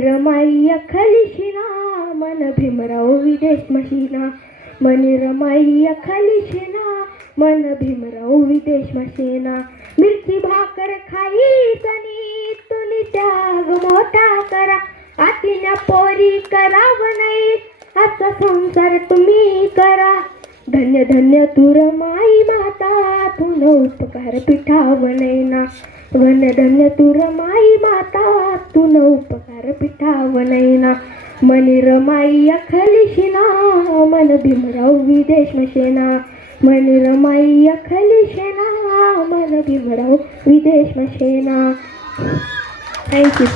रमाई खलिशिना मन भीमराव विदेश मशिना रमाई खलिशिना मन भीमराव विदेश मशिना मिरची भाकर खाई सनी तुनी त्याग मोठा करा आतीने पोरी कराव नाही असा संसार तुम्ही करा धन्य धन्य तू रमाई माता तुन उपकार पिठाव नैना धन्य धन्य तू रमाई माता तुन उपकार पिठाव नैना रमाई खलिशिना मन भीमराव विदेश मशेना रमाई खलिशिना मन भीमराव विदेश मशेना. थँक्यू.